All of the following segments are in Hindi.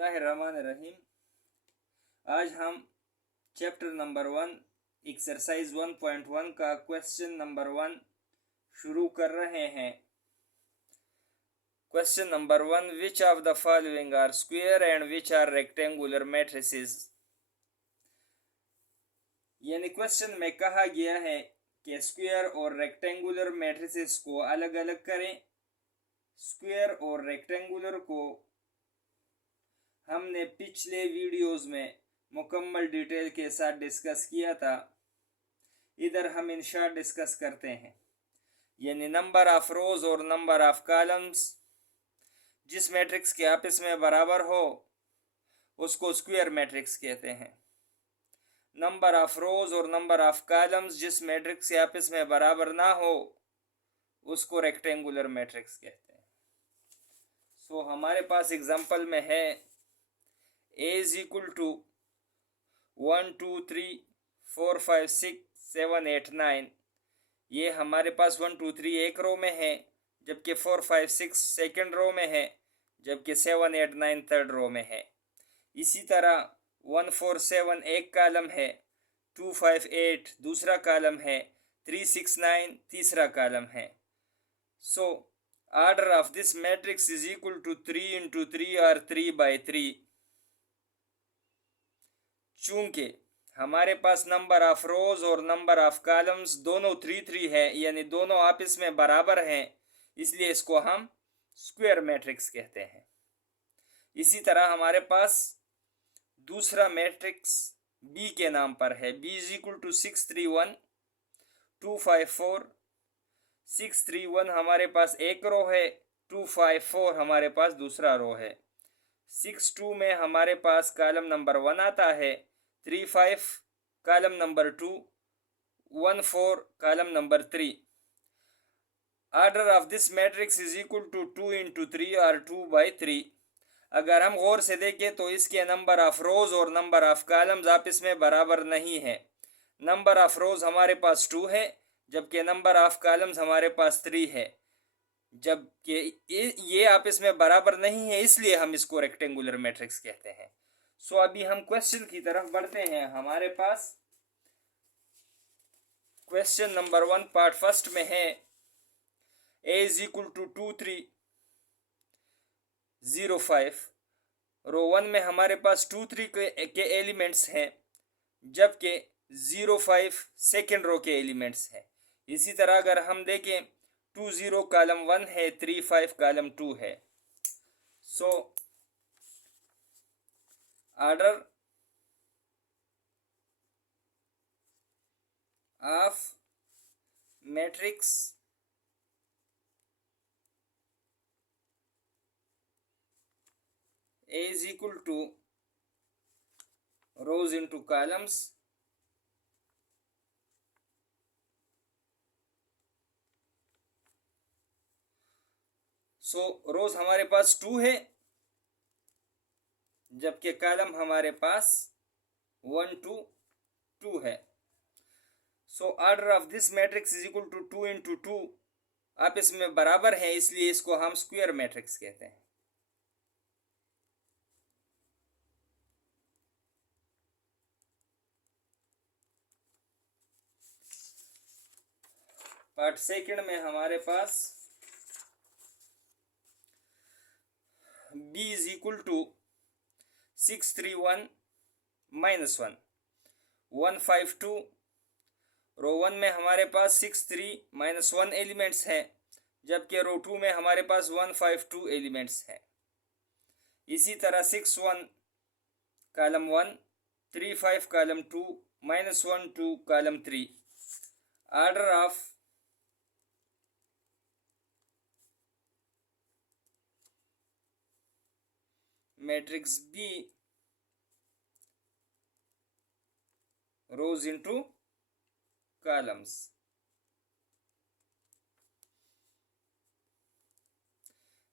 बिस्मिल्लाहिर्रहमानिर्रहीम। आज हम चैप्टर नंबर 1 एक्सरसाइज 1.1 का क्वेश्चन नंबर 1 शुरू कर रहे हैं। Question number 1, which of the following are square and which are rectangular matrices. यानी क्वेश्चन में कहा गया है कि स्क्वायर और रेक्टेंगुलर मैट्रिसेस को अलग अलग करें। स्क्वायर और रेक्टेंगुलर को हमने पिछले वीडियोस में मुकम्मल डिटेल के साथ डिस्कस किया था। इधर हम इन शॉर्ट डिस्कस करते हैं। यानी नंबर ऑफ रोज और नंबर ऑफ कॉलम्स जिस मैट्रिक्स के आपस में बराबर हो उसको स्क्वायर मैट्रिक्स कहते हैं। नंबर ऑफ रोज और नंबर ऑफ कॉलम्स जिस मैट्रिक्स के आपस में बराबर ना हो उसको रेक्टेंगुलर मैट्रिक्स कहते हैं। सो हमारे पास एग्जांपल में है A is equal to 1 2 3 4 5 6 7 8 9। ये हमारे पास 1 2 3 एक रो में है, जबकि 4 5 6 सेकंड रो में है, जबकि 7 8 9 थर्ड रो में है। इसी तरह 1 4 7 एक कॉलम है, 2 5 8 दूसरा कॉलम है, 3 6 9 तीसरा कॉलम है। So order of this matrix is equal to 3 into 3 और 3 by 3। चूंकि हमारे पास नंबर ऑफ रोज और नंबर ऑफ कॉलम्स दोनों 3 3 है, यानी दोनों आपस में बराबर हैं, इसलिए इसको हम स्क्वायर मैट्रिक्स कहते हैं। इसी तरह हमारे पास दूसरा मैट्रिक्स बी के नाम पर है। B is equal to 6 3 1 2 5 4। 6 3 1 हमारे पास एक रो है, 2 5 4 हमारे पास दूसरा रो है। 6 2 में हमारे पास कॉलम नंबर 1 आता है, 3 5 column number 2, 1 4 column number 3। Order of this matrix is equal to 2 into 3 और 2 by 3। अगर हम गौर से देखें तो इसके नंबर ऑफ रोज और नंबर ऑफ कॉलम्स आपस में बराबर नहीं है। नंबर ऑफ रोज हमारे पास 2 है, जबकि नंबर ऑफ कॉलम्स हमारे पास 3 है। जबकि ये आपस में बराबर नहीं है, इसलिए हम इसको रेक्टेंगुलर मैट्रिक्स कहते हैं। सो अभी हम क्वेश्चन की तरफ बढ़ते हैं। हमारे पास क्वेश्चन नंबर 1 पार्ट फर्स्ट में है a इज इक्वल टू 2 3 0 5। रो 1 में हमारे पास 2 3 के एलिमेंट्स हैं, जबकि 0 5 सेकेंड रो के एलिमेंट्स हैं। इसी तरह अगर हम देखें 2 0 कॉलम 1 है, 3 5 कॉलम 2 है। So order of matrix A is equal to rows into columns। सो रोज हमारे पास 2 है, जबकि कॉलम हमारे पास 1 2 2 है। So order of this matrix is equal to 2 into 2 आपस में बराबर है, इसलिए इसको हम स्क्वायर मैट्रिक्स कहते हैं। पार्ट सेकंड में हमारे पास b इज इक्वल टू 6 3 1 -1 1 5 2। रो 1 में हमारे पास 6 3 -1 एलिमेंट्स हैं, जबकि रो 2 में हमारे पास 1 5 2 एलिमेंट्स हैं। इसी तरह 6 1 column 1, 3 5 column 2, -1 2 column 3। Order of matrix B rose into columns.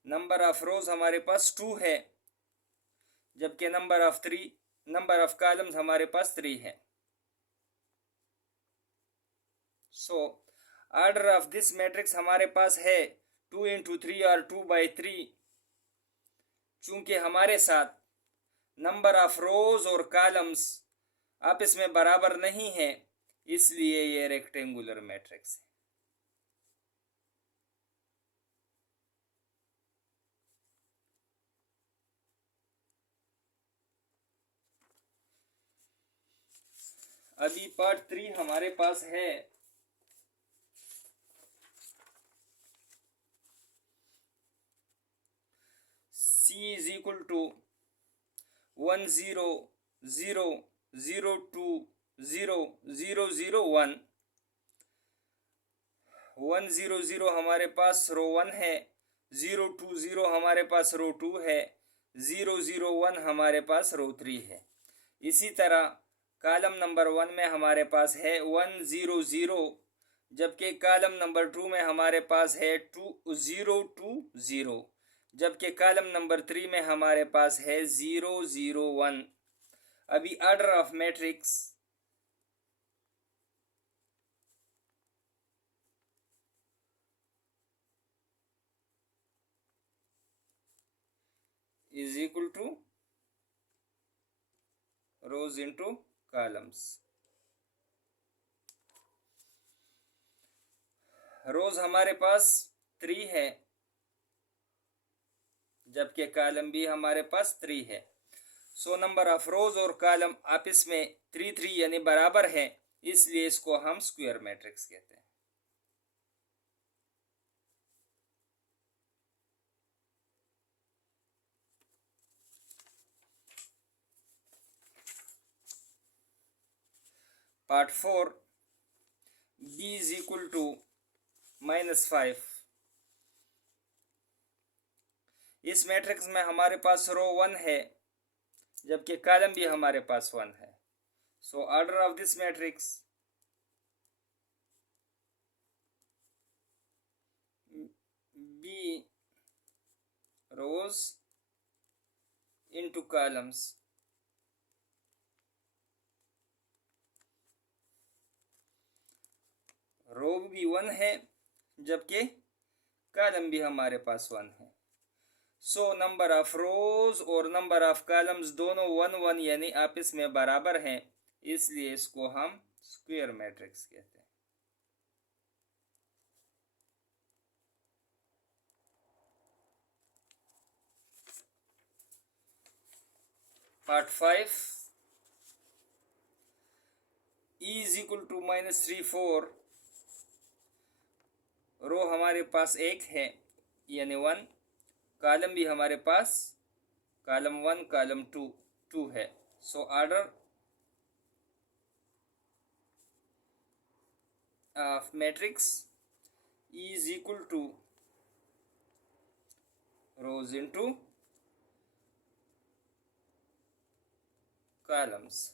Number of रोज हमारे पास 2 है, जबकि नंबर ऑफ कॉलम्स हमारे पास 3 है। So order of this matrix हमारे पास है 2 into 3 और 2 by 3। चूंकि हमारे साथ नंबर ऑफ रोज और कॉलम्स आपस में बराबर नहीं है, इसलिए ये रेक्टेंगुलर मैट्रिक्स है। अभी पार्ट 3 हमारे पास है। C इज इक्वल टू 1000020001 100 हमारे पास रो 1 है, 020 हमारे पास रो 2 है, 001 हमारे पास रो 3 है। इसी तरह कॉलम नंबर 1 में हमारे पास है 100, जबकि कॉलम नंबर 2 में हमारे पास है 2020, जबकि कॉलम नंबर 3 में हमारे पास है 001। अभी order of matrix is equal to rows into columns. Rows हमारे पास 3 है, जबकि कॉलम भी हमारे पास 3 है। सो नंबर ऑफ रोज और कॉलम आपस में 3 यानी बराबर है, इसलिए इसको हम स्क्वायर मैट्रिक्स कहते हैं। Part 4 b is equal to -5। इस मैट्रिक्स में हमारे पास रो 1 है, जबकि कॉलम भी हमारे पास 1 है। So order of this matrix b rows into columns. Row भी 1 है, जबकि कॉलम भी हमारे पास 1 है। सो नंबर ऑफ रोज और नंबर ऑफ कॉलम्स दोनों 1 यानी आपस में बराबर हैं, इसलिए इसको हम स्क्वायर मैट्रिक्स कहते हैं। Part 5 e is equal to -34। Row हमारे पास 1 है यानी 1, कॉलम भी हमारे पास कॉलम 1 कॉलम 2 है। So order of matrix E is equal to rows into columns.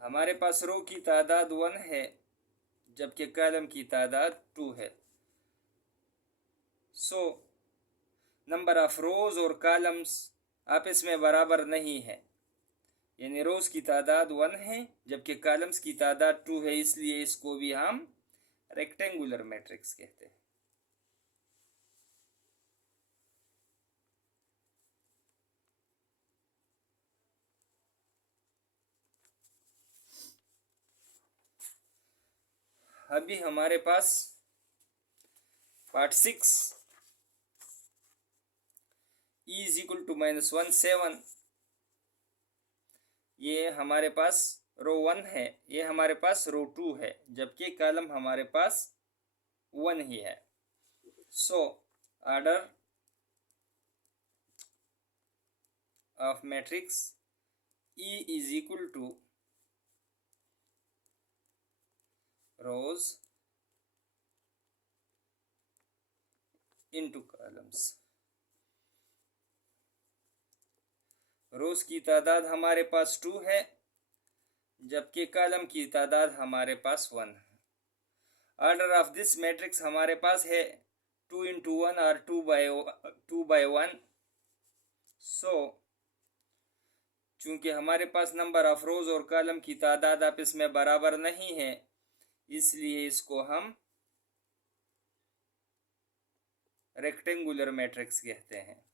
हमारे पास रो की तादाद 1 है, जबकि कॉलम की तादाद 2 है। सो नंबर ऑफ रोज और कॉलम्स आपस में बराबर नहीं है, यानी रोज की तादाद 1 है जबकि कॉलम्स की तादाद 2 है, इसलिए इसको भी हम रेक्टेंगुलर मैट्रिक्स कहते हैं। अभी हमारे पास part 6 e is equal to -17। ये हमारे पास रो 1 है, ये हमारे पास रो 2 है, जबकि कॉलम हमारे पास 1 ही है। So order of matrix E is equal to rows into columns. Rows की तादाद हमारे पास 2 है, जबकि कॉलम की तादाद हमारे पास 1 है। ऑर्डर ऑफ दिस मैट्रिक्स हमारे पास है 2 into 1 और 2 by 1। सो चूंकि हमारे पास नंबर ऑफ रोज और कॉलम की तादाद आपस में बराबर नहीं है, इसलिए इसको हम रेक्टेंगुलर मैट्रिक्स कहते हैं।